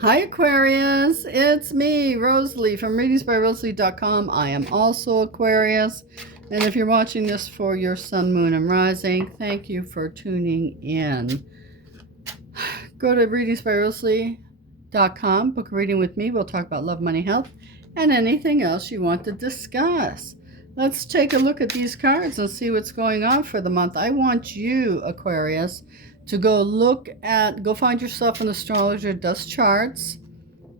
Hi Aquarius, it's me, Rosalie from readingsbyrosalie.com. I am also Aquarius, and if you're watching this for your sun, moon, and rising, thank you for tuning in. Go to readingsbyrosalie.com, book a reading with me. We'll talk about love, money, health, and anything else you want to discuss. Let's take a look at these cards and see what's going on for the month. I want you, Aquarius, to go find yourself an astrologer that does charts.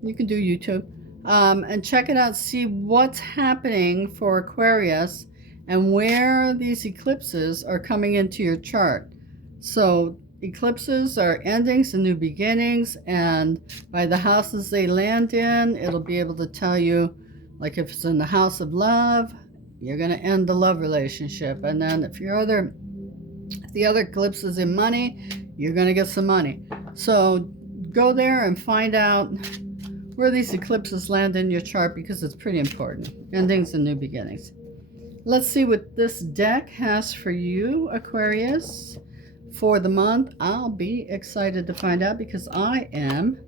You can do YouTube, and check it out. See what's happening for Aquarius and where these eclipses are coming into your chart. So eclipses are endings and new beginnings, and by the houses they land in, it'll be able to tell you, like if it's in the house of love, you're going to end the love relationship. And then if the other eclipse is in money, you're going to get some money. So go there and find out where these eclipses land in your chart, because it's pretty important. Endings and new beginnings. Let's see what this deck has for you, Aquarius, for the month. I'll be excited to find out because I am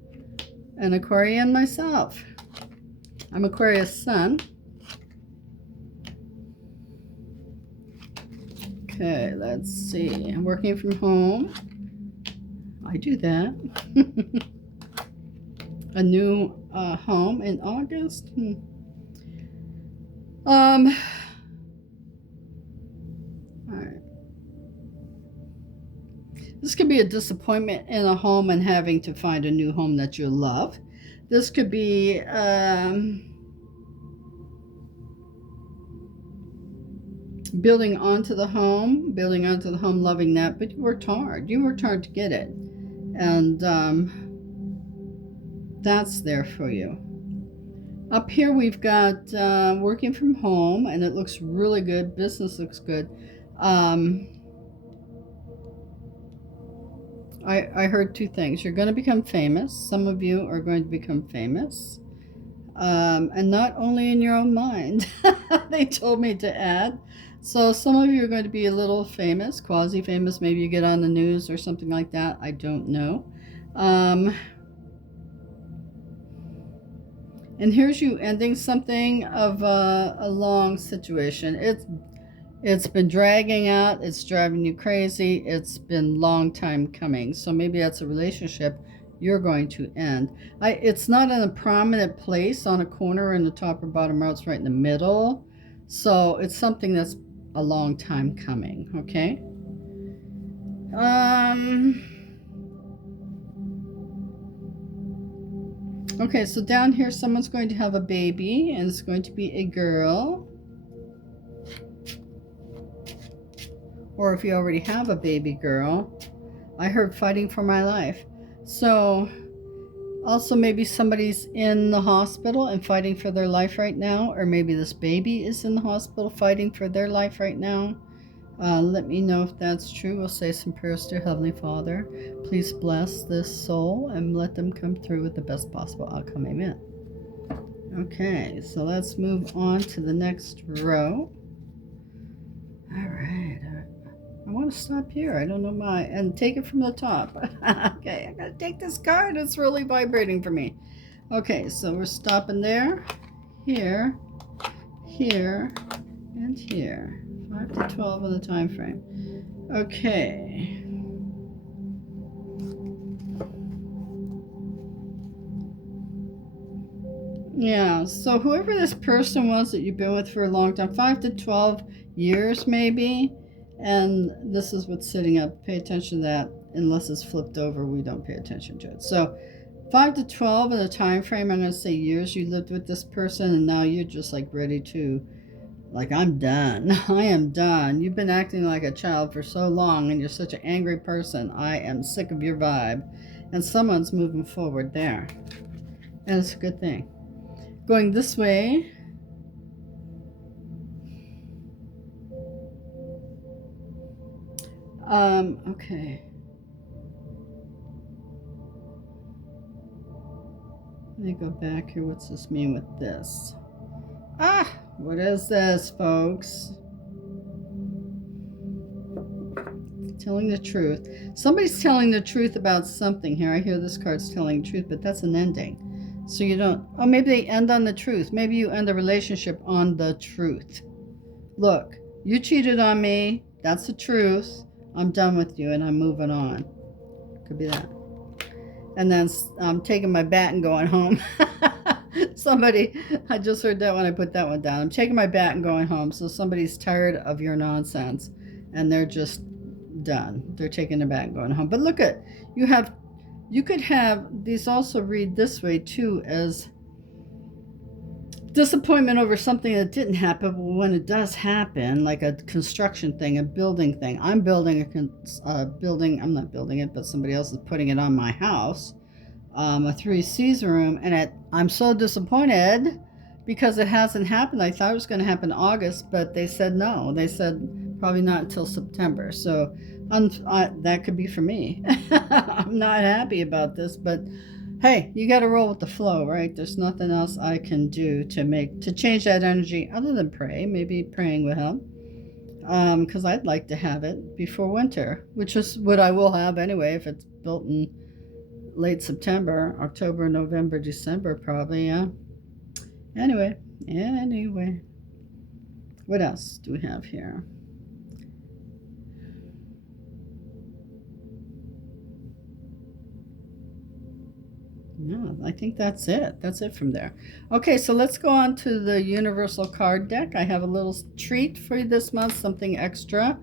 an Aquarian myself. I'm Aquarius Sun. Okay, let's see. I'm working from home. I do that. A new home in August. All right. This could be a disappointment in a home and having to find a new home that you love. This could be building onto the home, loving that, but you worked hard. You worked hard to get it. And that's there for you. Up here we've got working from home, and it looks really good. Business looks good. I heard two things. You're going to become famous. Some of you are going to become famous. And not only in your own mind. They told me to add. So some of you are going to be a little famous, quasi-famous. Maybe you get on the news or something like that. I don't know. And here's you ending something of a long situation. It's been dragging out. It's driving you crazy. It's been a long time coming. So maybe that's a relationship you're going to end. It's not in a prominent place on a corner in the top or bottom row. It's right in the middle. So it's something that's a long time coming. Okay. Okay, so down here, someone's going to have a baby, and it's going to be a girl. Or if you already have a baby girl, I heard fighting for my life. So also maybe somebody's in the hospital and fighting for their life right now, or maybe this baby is in the hospital fighting for their life right now. Let me know if that's true. We'll say some prayers to Heavenly Father. Please bless this soul and let them come through with the best possible outcome. Amen. Okay, so let's move on to the next row. All right. I want to stop here. I don't know why. And take it from the top. Okay, I gotta take this card. It's really vibrating for me. Okay, so we're stopping there, here, here, and here. 5 to 12 in the time frame. Okay. Yeah, so whoever this person was that you've been with for a long time, 5 to 12 years maybe, and this is what's sitting up. Pay attention to that. Unless it's flipped over, we don't pay attention to it. So 5 to 12 in the time frame, I'm going to say years you lived with this person, and now you're just like ready to, like, I'm done. I am done. You've been acting like a child for so long, and you're such an angry person. I am sick of your vibe. And someone's moving forward there. And it's a good thing. Going this way. Okay. Let me go back here. What's this mean with this? What is this, folks? Telling the truth. Somebody's telling the truth about something here. I hear this card's telling the truth, but that's an ending. So you don't, oh, maybe they end on the truth. Maybe you end a relationship on the truth. Look, you cheated on me. That's the truth. I'm done with you and I'm moving on. Could be that. And then I'm taking my bat and going home. Somebody, I just heard that when I put that one down. I'm taking my bat and going home. So somebody's tired of your nonsense and they're just done. They're taking their bat and going home. But look at, you could have these also read this way too, as disappointment over something that didn't happen. But when it does happen, like a construction thing, a building thing. I'm building a building. I'm not building it, but somebody else is putting it on my house. A 3Cs room, and I'm so disappointed because it hasn't happened. I thought it was going to happen in August, but they said no. They said probably not until September. So that could be for me. I'm not happy about this, but hey, you got to roll with the flow, right? There's nothing else I can do to change that energy other than pray. Maybe praying will help. Because I'd like to have it before winter, which is what I will have anyway if it's built in late September, October, November, December, probably, yeah. Anyway. What else do we have here? No, I think that's it. That's it from there. Okay, so let's go on to the Universal card deck. I have a little treat for you this month, something extra.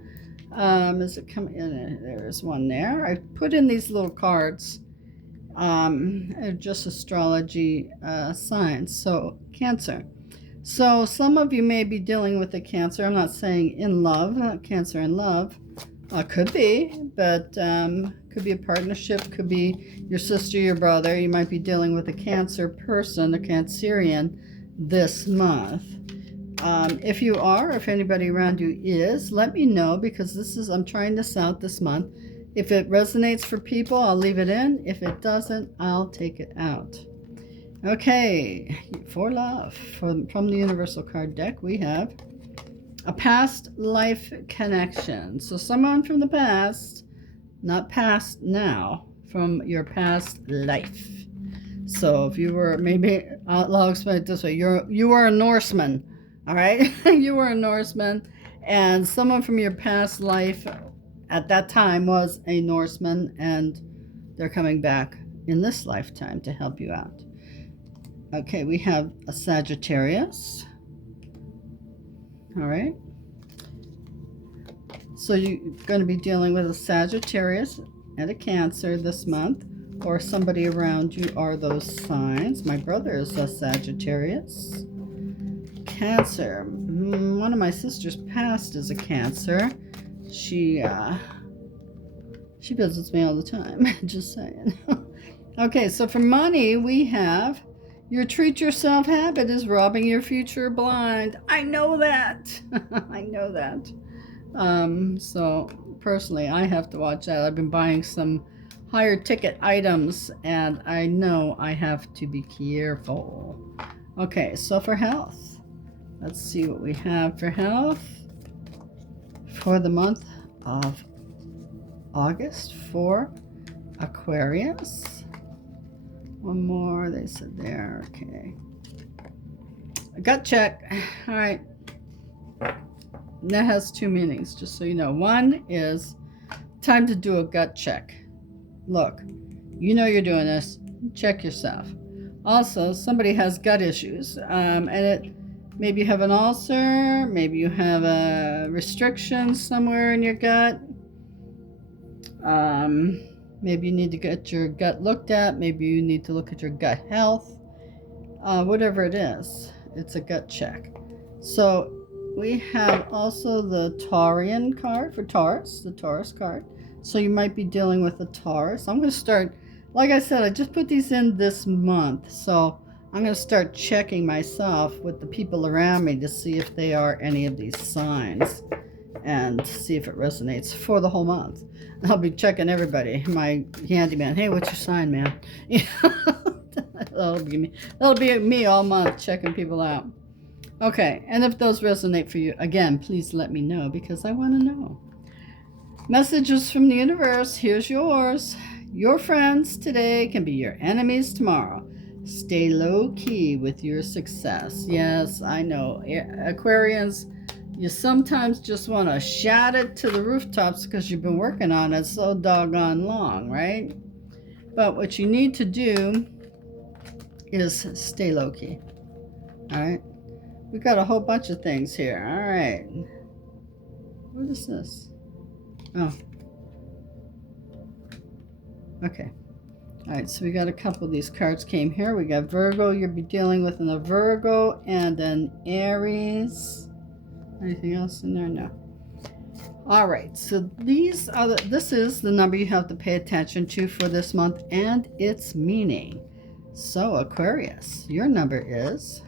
Is it coming in? There's one there. I put in these little cards. Just astrology signs. So Cancer. So some of you may be dealing with a Cancer. I'm not saying in love, Cancer in love. Could be, but could be a partnership, could be your sister, your brother. You might be dealing with a Cancer person, a Cancerian this month. If you are, if anybody around you is, let me know, because I'm trying this out this month. If it resonates for people, I'll leave it in. If it doesn't, I'll take it out. Okay, for love, from the Universal card deck, we have a past life connection. So someone from the past, not past now, from your past life. So if you were, maybe, I'll explain it this way. You were a Norseman, all right? You were a Norseman, and someone from your past life at that time was a Norseman, and they're coming back in this lifetime to help you out. Okay, we have a Sagittarius. All right. So you're going to be dealing with a Sagittarius and a Cancer this month, or somebody around you are those signs. My brother is a Sagittarius. Cancer. One of my sisters passed as a Cancer. She visits me all the time. Just saying. Okay, so for money, we have your treat yourself habit is robbing your future blind. I know that. I know that. So personally, I have to watch that. I've been buying some higher ticket items, and I know I have to be careful. Okay, so for health, let's see what we have for health for the month of August for Aquarius. One more, they said there. Okay. A gut check. All right. That has two meanings, just so you know. One is time to do a gut check. Look, you know you're doing this. Check yourself. Also, somebody has gut issues, and maybe you have an ulcer, maybe you have a restriction somewhere in your gut. Maybe you need to get your gut looked at. Maybe you need to look at your gut health. Whatever it is, it's a gut check. So we have also the Taurian card for Taurus, the Taurus card. So you might be dealing with a Taurus. I'm going to start, like I said, I just put these in this month. So I'm going to start checking myself with the people around me to see if they are any of these signs and see if it resonates for the whole month. I'll be checking everybody. My handyman, hey, what's your sign, man? That'll be me all month checking people out. Okay, and if those resonate for you, again, please let me know, because I want to know. Messages from the universe. Here's yours. Your friends today can be your enemies tomorrow. Stay low key with your success. Yes, I know. Aquarians, you sometimes just want to shout it to the rooftops because you've been working on it so doggone long, right? But what you need to do is stay low key. All right. We got a whole bunch of things here. All right. What is this? Oh. Okay. All right, so we got a couple of these cards came here. We got Virgo. You'll be dealing with a Virgo and an Aries. Anything else in there? No. All right, so this is the number you have to pay attention to for this month and its meaning. So Aquarius, your number is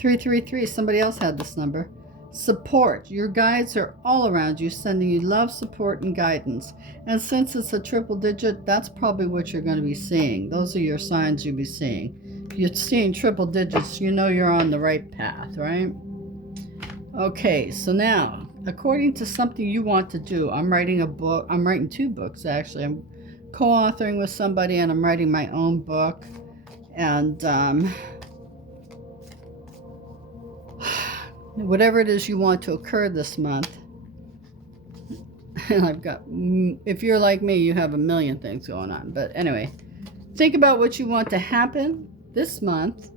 333. Somebody else had this number. Support. Your guides are all around you, sending you love, support, and guidance. And since it's a triple digit, that's probably what you're going to be seeing. Those are your signs you'll be seeing. If you're seeing triple digits, you know you're on the right path, right? Okay, so now, according to something you want to do, I'm writing a book. I'm writing 2 books, actually. I'm co-authoring with somebody, and I'm writing my own book. And whatever it is you want to occur this month, and I've got, if you're like me, you have a million things going on. But anyway, think about what you want to happen this month,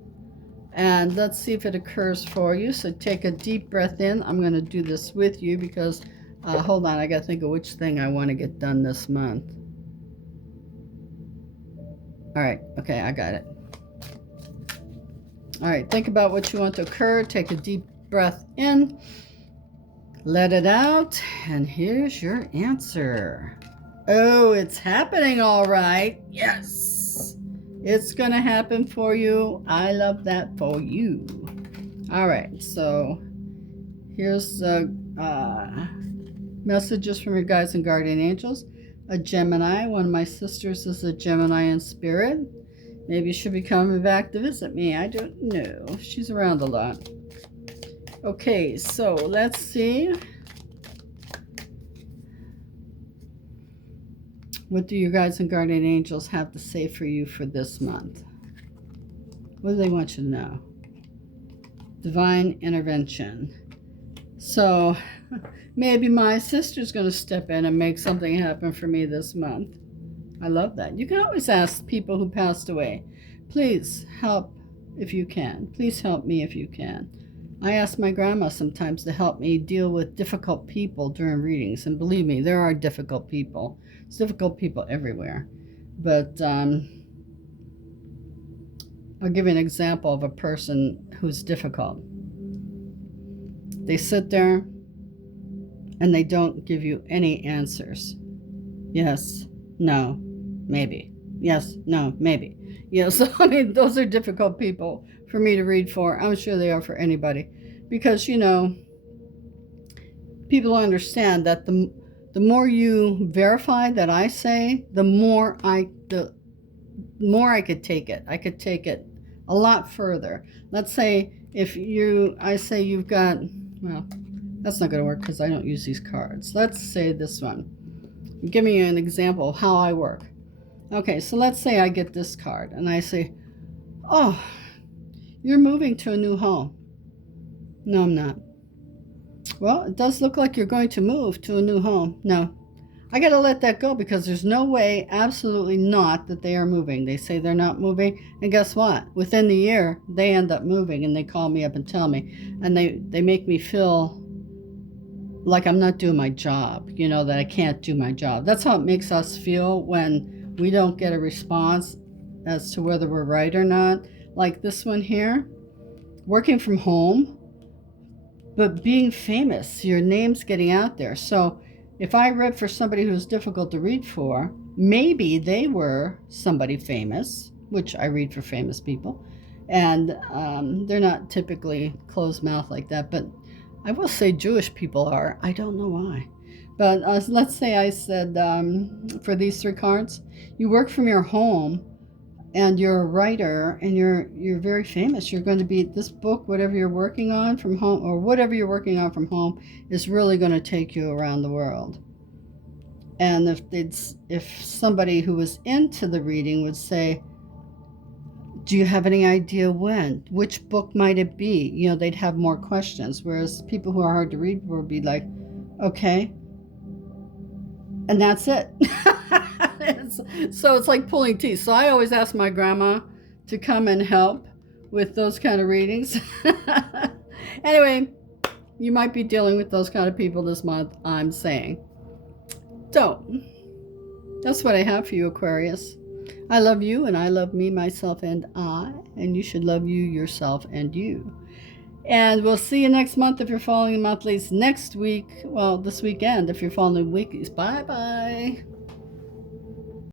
and let's see if it occurs for you. So take a deep breath in. I'm going to do this with you because, hold on, I got to think of which thing I want to get done this month. All right, okay, I got it. All right, think about what you want to occur. Take a deep breath in, let it out, and here's your answer. Oh, it's happening all right. Yes, it's gonna happen for you. I love that for you. All right, so here's the messages from your guides and guardian angels. A Gemini. One of my sisters is a Gemini in spirit. Maybe she'll be coming back to visit me. I don't know. She's around a lot. Okay, so let's see. What do your guides and guardian angels have to say for you for this month? What do they want you to know? Divine intervention. So maybe my sister's going to step in and make something happen for me this month. I love that. You can always ask people who passed away, please help if you can. Please help me if you can. I ask my grandma sometimes to help me deal with difficult people during readings. And believe me, there are difficult people. It's difficult people everywhere. But I'll give you an example of a person who's difficult. They sit there and they don't give you any answers. Yes, no, maybe. Yes, no, maybe. You know, so I mean, those are difficult people for me to read for. I'm sure they are for anybody. Because, you know, people understand that the more you verify that I say, the more I could take it. I could take it a lot further. Let's say if I say you've got, well, that's not going to work because I don't use these cards. Let's say this one. I'm giving you an example of how I work. Okay, so let's say I get this card and I say, oh, you're moving to a new home. No, I'm not. Well, it does look like you're going to move to a new home. No, I got to let that go because there's no way, absolutely not, that they are moving. They say they're not moving, and guess what? Within the year, they end up moving, and they call me up and tell me, and they make me feel like I'm not doing my job, you know, that I can't do my job. That's how it makes us feel when we don't get a response as to whether we're right or not. Like this one here, working from home, but being famous, your name's getting out there. So if I read for somebody who's difficult to read for, maybe they were somebody famous, which I read for famous people, and they're not typically closed mouth like that, but I will say Jewish people are. I don't know why. But let's say I said for these 3 cards, you work from your home, and you're a writer, and you're very famous. You're going to be, this book, whatever you're working on from home, or whatever you're working on from home, is really going to take you around the world. And if somebody who was into the reading would say, do you have any idea when? Which book might it be? You know, they'd have more questions. Whereas people who are hard to read would be like, okay. And that's it. So it's like pulling teeth. So I always ask my grandma to come and help with those kind of readings. Anyway, you might be dealing with those kind of people this month, I'm saying. So, that's what I have for you, Aquarius. I love you, and I love me, myself, and I. And you should love you, yourself, and you. And we'll see you next month if you're following the monthlies. Next week, well, this weekend if you're following the weeklies. Bye-bye.